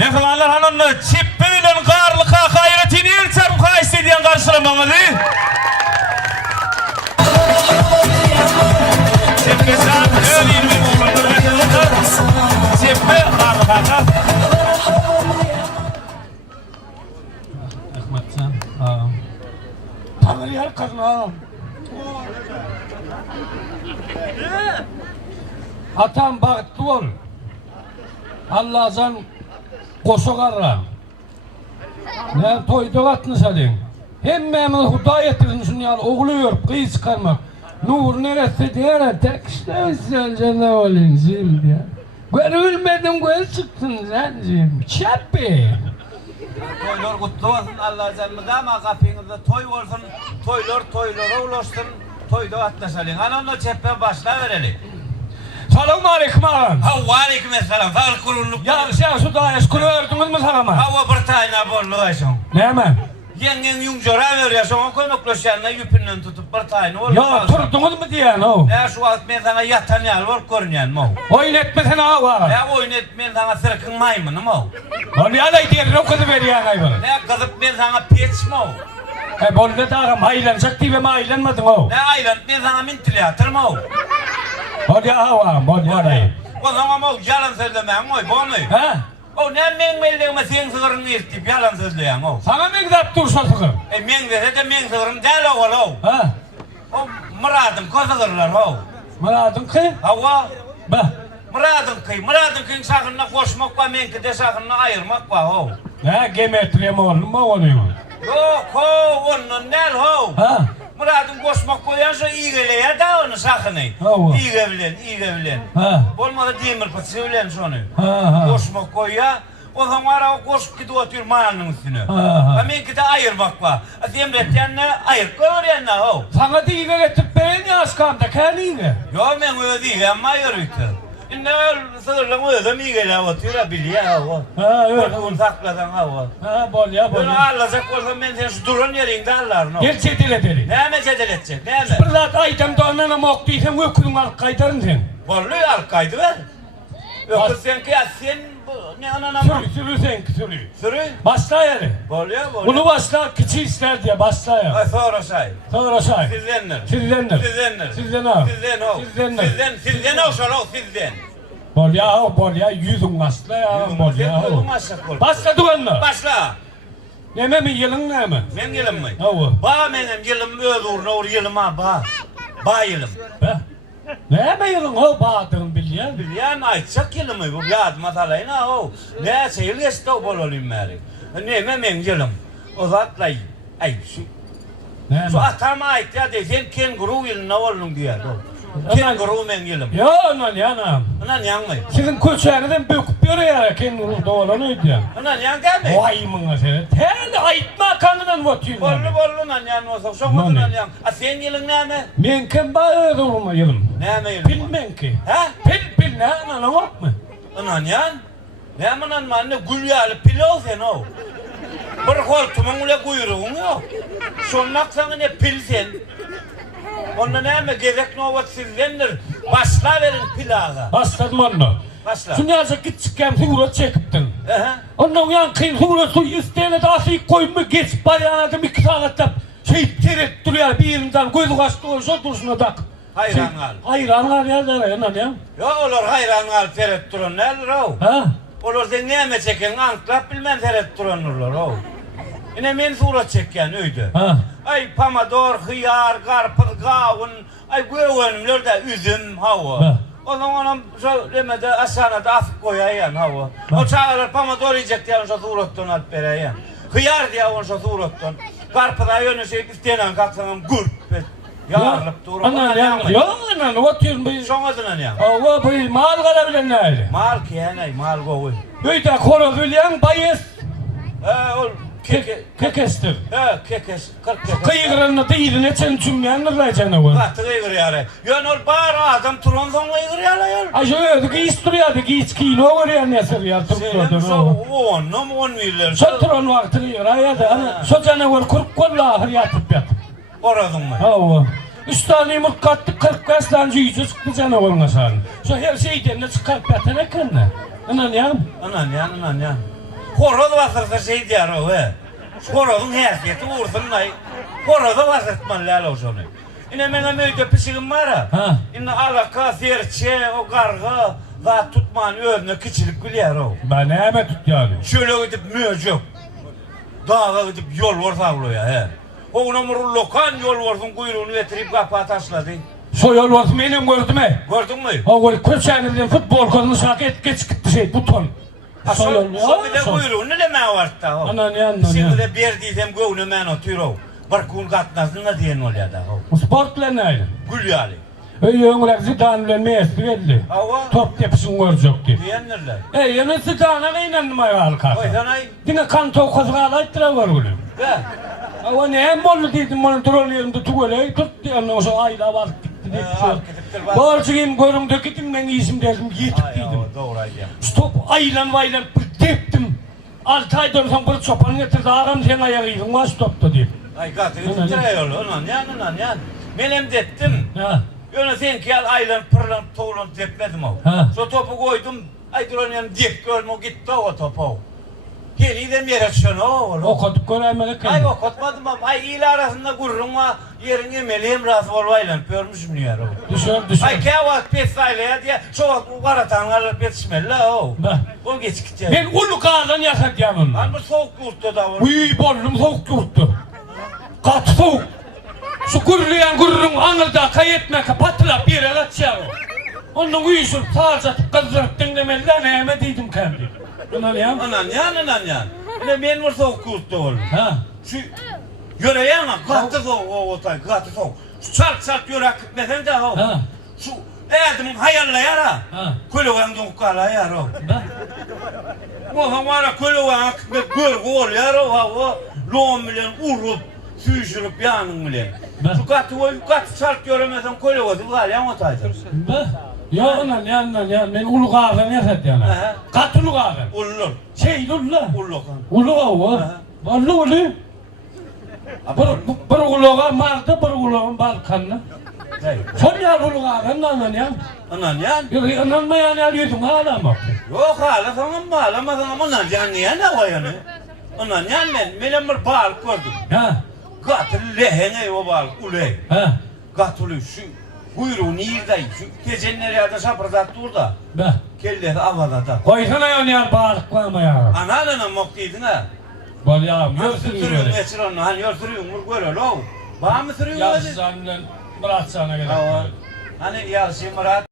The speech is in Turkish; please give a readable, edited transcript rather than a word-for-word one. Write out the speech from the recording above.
Mehmanlar hanımla çippeliyle karlı gayretini elçem kaystediyen karşılamanızı. Çippe saat öyle 20 oğlanlar. Çippe karlı kaka. Ahmetcan. Tanrı yer karnım. Atam bağıttı ol. Allah'tan koşukarla. Ne toydu atmış adın. Hem memnun huda yetirin şunu yani oğlu yorup kıyı çıkarmak. Nur neresi diyene tek işte üstünce ne olayım şimdi ya. Görülmedim göl çıktın sen şimdi. Çappi. Toylar kutlu olsun Allah canlıda ama kapınızda toy olsun. Toylara ulaşsın. Toyda atlaşalım. Anamla çeppe başla verelim. Selamun aleyküm ağam. Aleyküm selam. Sağlık kuruluk. Ya sen şu da eskunu ördünüz mü sana? Hava bir tane bollu ayşon. Ne hemen? Yengen yumcora veriyor. Sonra koymakla yanına yüpünden tutup bir tane olur. Ya turdunuz mu diyen o? Ya şu alt ben sana yatan yal var görünyen mi o? Oynatma sen ağa. Ya oynatmayın sana sırkın maymunum o. Onu alay diyelim o kızı veriyen hayvanı. Ne kızıp ben sana peç mi o? Bolda da ağam haylanacak diye mi haylanmadın o? Ne aylan ben sana mintili atır mı o? Hadi ağam, hadi arayın. O zaman o yalan söylemem oy bu mu? Ha? O ne men melleğime sen sığırını isteyip yalan söyleyen o. Sana mı gidip dursa sıkır? Men de men sığırın değil o o. Ha? O muradım kozağırlar o. Muradın ki? Hava. Bak. Muradın kıyın sakınına koşmak var menki de sakınına ayırmak var o. Ha gemetriyem oğlum mu onu? Yok o onun nel o. Ha? Muradın koşmak koyansa iyi geliyor da onu sakını. Hava. İyi gevlen. Ha? Olmadı demir pıtsı ölen sonu. Ha? Koşmak koya. O zaman o koşup gidiyor oturuyor mananın üstüne. Ha? Menki de ayırmak var. Emrettenle ayır koyuyor o. Sana değil getirip ben ya askamda kendine. Yo men öyle değil ama ayırıydı. Ne öyle sığırlığın öyle iyi geliyor oturuyor biliyor o. Ha öyle. Korkuğunu sakladan hava. Ha bol ya bol. Böyle ağırlayacak olsam ben şu durun yerinde ağırlar no. Gel çetil ederi. Ne mi cedel edecek ne mi? Fırlat aydan da onana moktuysan ökülün alıp kaytarın sen. Bolluyu al kaydı ver. Yoksa sen ki ya sen ne anana mı? Sürü sen sürü. Sürü. Başla yani. Bolluyor. Bunu başla küçük ister diye başla ya. Ay sonra say. Sonra say. Sizdenler. Sizden o. Sizden o. Sizden o sonra o sizden. Bol ya yüzün başla ya bol ya. Başla duvarına. Başla. Neme mi yılın ne mi? Ben yılım mı? Hava. Ba benim yılım öldür ne yılım ha ba. Ba yılım. Ne mi yılın o bağdın bilyen? Bilyen ayçak yılım mı bu yad masalayı ne o? Ne seyli işte o bol olayım bari. Ne men yılım. O zatlay. Ay şu atama ait ya de sen kenguru yılın ne oğlum diyor. Kenguru men yılım. Ya anan yanam. Anan yan mı? Sizin köçeniden büküp yürüyor kenguru doğalanıydı ya. Anan yan gel mi? Vay mına seni. Tel aytma kanından vatıyım. Bollu nan yan olsa şu nan yan. A sen yılın ne mi? Men kim bağı durma yılım. Ne mi yılım? Bilmen ki. Ha? Pil ne anan yok mu? Anan yan? Ne anan manne gül yalı pilov sen o. Bir koltuğumun ule kuyruğun yok. Şonnak sana ne pil sen? Onda ne mi gezek ne ovat sizdendir. Başla verin pilağa. Başladım onu. Başla. Şu yazık git çıkken hura çekiptin. Aha. Ondan uyan kıyın hura su isteyene daha suyu koyma geç balyanadım 2 saatte. Teret duruyor bir yerinden gözü kaçtı olsa dursun da. Hayran al. Hayran al ya da yanan ya. Yok olur hayran al teret durun neler o. Ha? Olur sen ne mi çeken anklap bilmem teret durunurlar o. Yine men surat çekken öydü. Ha? Ay pamador, hıyar, karpuz, kavun, ay güvenimler de üzüm hava. Ha. O zaman söylemede aşağıda da afık koyayım hava. O çağırır pamador yiyecek diye onca surattan at vereyim. Hıyar diye onca surattan. Karpuza yönü şey isteyenen kalksanım gurp. Yarlıp durur. Anan ya. Yok anan oturuyorum bu. Son adına ya. Hava bu mal kalabilen ne öyle? Mal ki yani mal kovuy. Öyle koro bülyen bayız. Ol Kekestir. kekes 40 kekes. Kıyıklarına da yedine sen cümleyenlerle canı var. Bahtı kıyır yani ol bağır adam turun son kıyır yani. Ay şöyle ki istiyordu ki içkiyle o oraya ne sırıyor Senin tuttu. so onum 10 milyon. Satron vakti yiyor ayada. So canavar 40 kolla ahır yatıp yat. Oradın mı? Hava. 3 tane yumurt kattı 45 tane yüzü çıktı canavarına sarın. So her şeyden ne çıkarıp yatana kanına. Anan ya. Anan ya. Horoz basırsa şey diyor o he. Horozun hersiyeti vursun nay. Horoza basırtmalılar o şunu. Yine benim evde pişiğim var ha. Yine alaka, serçe, o karga, zat tutmanın önüne küçülüp gülüyor o. Ben neyime tut yani? Şöyle gidip mücük. Dağa gidip yol var sağlıyor he. O numaralı lokan yol varsın kuyruğunu getirip kapağı taşladı. So yol varsa benim gördüm he. Gördün mü? O gol köşenizden futbol konusuna geç gitti şey buton. So yol ya. So bir de kuyruğunu ne demeye vardı da o. Anan yan. Şimdi de bir diysem göğünü ben oturuyor. Barkun katnasın da diyen oluyor da o. Sportla neydi? Gül yani. Yöngülek Zidane'le Messi geldi. Hava. Top tepsin görecekti. Diyenlerler. Yine Zidane'a inandım ayağı kalktı. Oy sanay. Yine kan tokozuna alayttıra var gülüm. Be. Ama ne hem bolu dedim bana trollerimde tugöleyi tut diyen o zaman ayla var gitti dedi. Borcuyum görümde gittim ben iyisim dedim yetip dedim. Doğraydı. Stop aylan vaylan bir teptim. 6 ay dönsem bir çopanı getirdi ağam sen ayağıydın var stoptu diye. Ay katı gittiler yolu onan yan. Benim dettim. Ha. Yöne sen ki al aylan pırlan toğlan depmedim o. So topu koydum. Ay duran yan dep görme o gitti o topu. Geri de yere şunu oğlum. Okuduk göremedik. Ay okutmadım ama ay il arasında gururuma yerin emeliyim razı olmayla görmüşüm niye o. Düşür. Ay kevat pes aileye diye şu karatanlarla petişmeli o. O geç gitti. Ben ulu kağıdan yasak yanım. Lan bu soğuk yurtta da var. Uy bollum soğuk yurttu. Katı soğuk. Şu gururlayan gururun anırda kayetme patla bir yere kaçıyor. Onun uyuşup sağa satıp kızdırıp dinlemeliler neyime dedim kendi. Anan ya. Anan yan. Ne ben var soğuk yurtta oğlum. Ha. Şu yöreyen ha katı soğuk o otay katı soğuk. Şu çark yörek gitmesen de o. Ha. Şu eğitimin hayallayar ha. Ha. Kölüven donkalayar o. Da. O hamara kölüven gör gol yar o. Loğum bilen urup suyuşurup yanın bilen. Şu katı çark göremesen kölüven var ya otaydır. Da. Ya anan ya ben ulu kağıdan yasak yani. Katı ulu kağıdan. Ullur. Şey ulu la. Ullokan. Ulu kağıdan. Varlı ulu. Bir uluğa mardı bir uluğa balkanlı. Son yer uluğa anan ya. Anan yan. Anan mı yani alıyordun hala mı? Yok hala sana mı ağlamasın ama anan yan niye ne var yani? Anan yan benim bir bal gördüm. Ha. Katı lehene o bal uley. Ha. Katılı şu kuyruğu nirdayım. Şu geceleri ya da şapırdat dur da. Be. Kelleri havada da. Koysana ya bağırıklama ya. Ananına moktiydin ha. Bal ya Hani görsün sürüyorsun böyle. geçironla hani yol sürüyorsun vur böyle lo. Bağ mı sürüyorsun? Yazsan bıraksana gerek. Hani ya Murat.